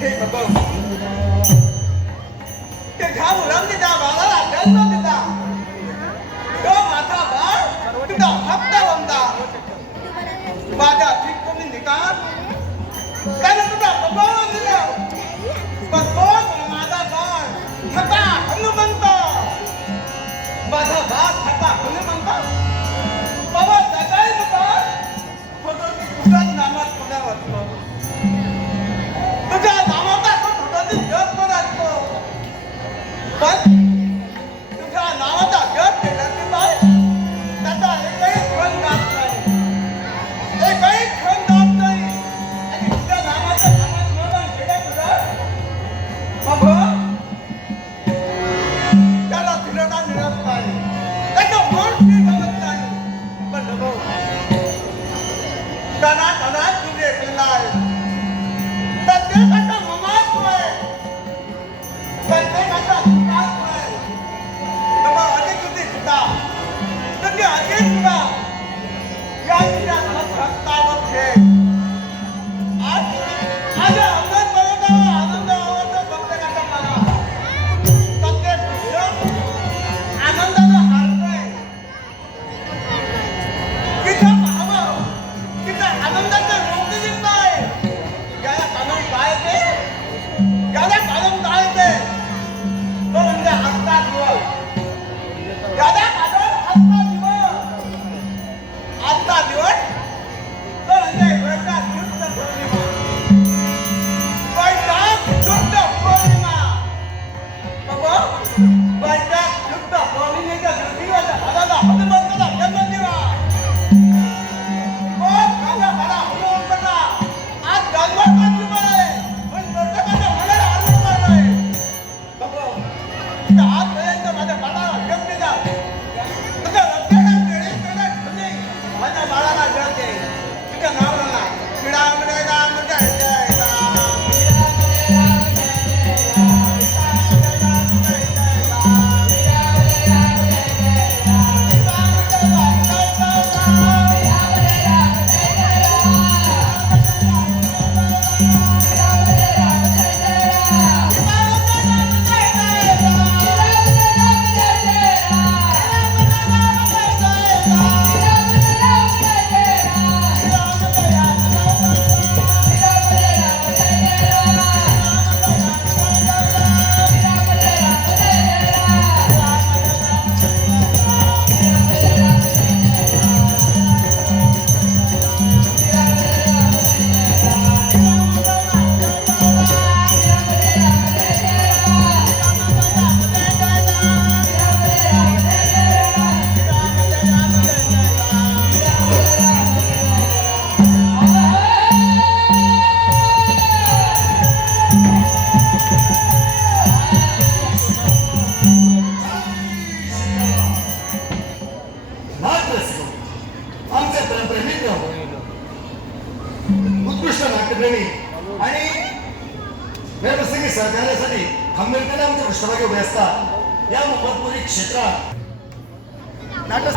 Bapak, उत्कृष्ट नाट्यप्रेमी. आणि व्यवस्थित सहकार्यासाठी खंबीरतेने आमचे पृष्ठभागी उभे असतात. या मुंबईपुरी क्षेत्रात नाटक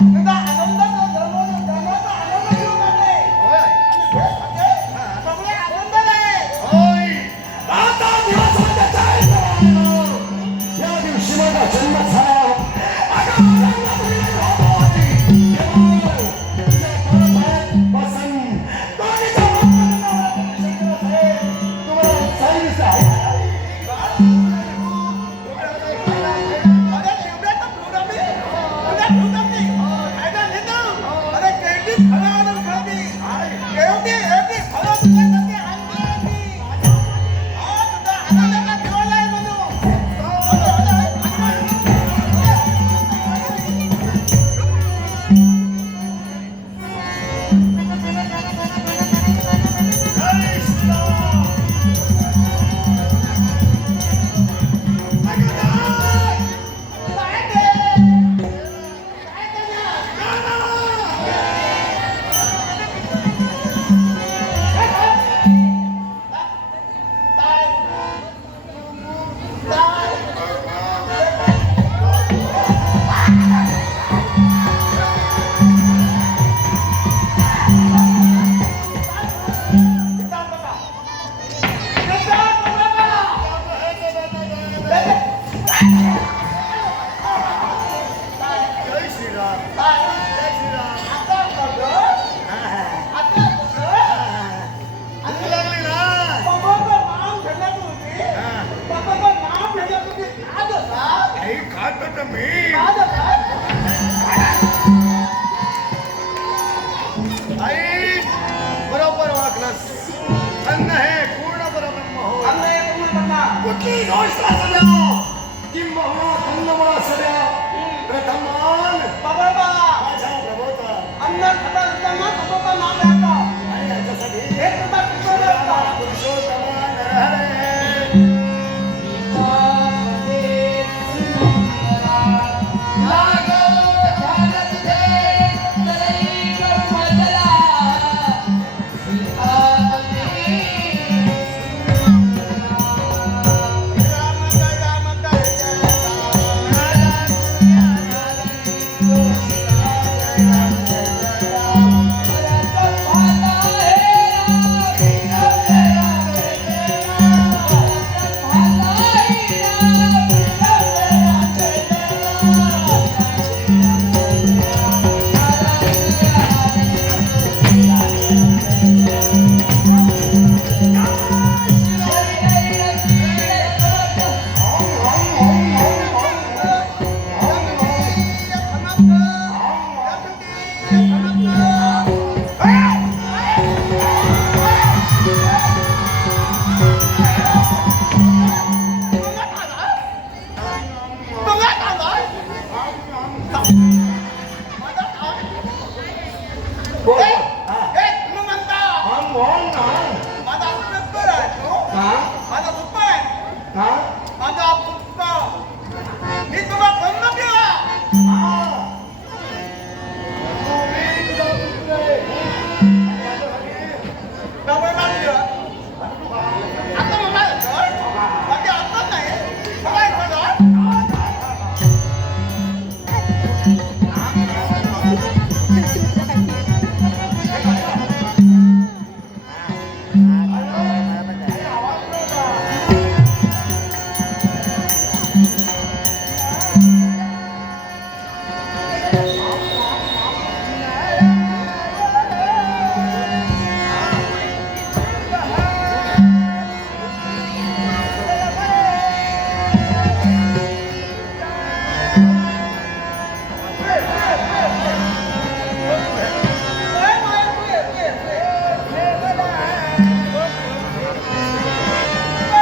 Não dá. कुठली गोष्ट असू द्या किंबहुना कंदमुळं असू द्या प्रथम मान बाबा. माझ्या प्रभोचा अन्न खाता असताना बाबा नाव घ्यायचं आणि याच्यासाठी हे असता पुरुषोत्तम.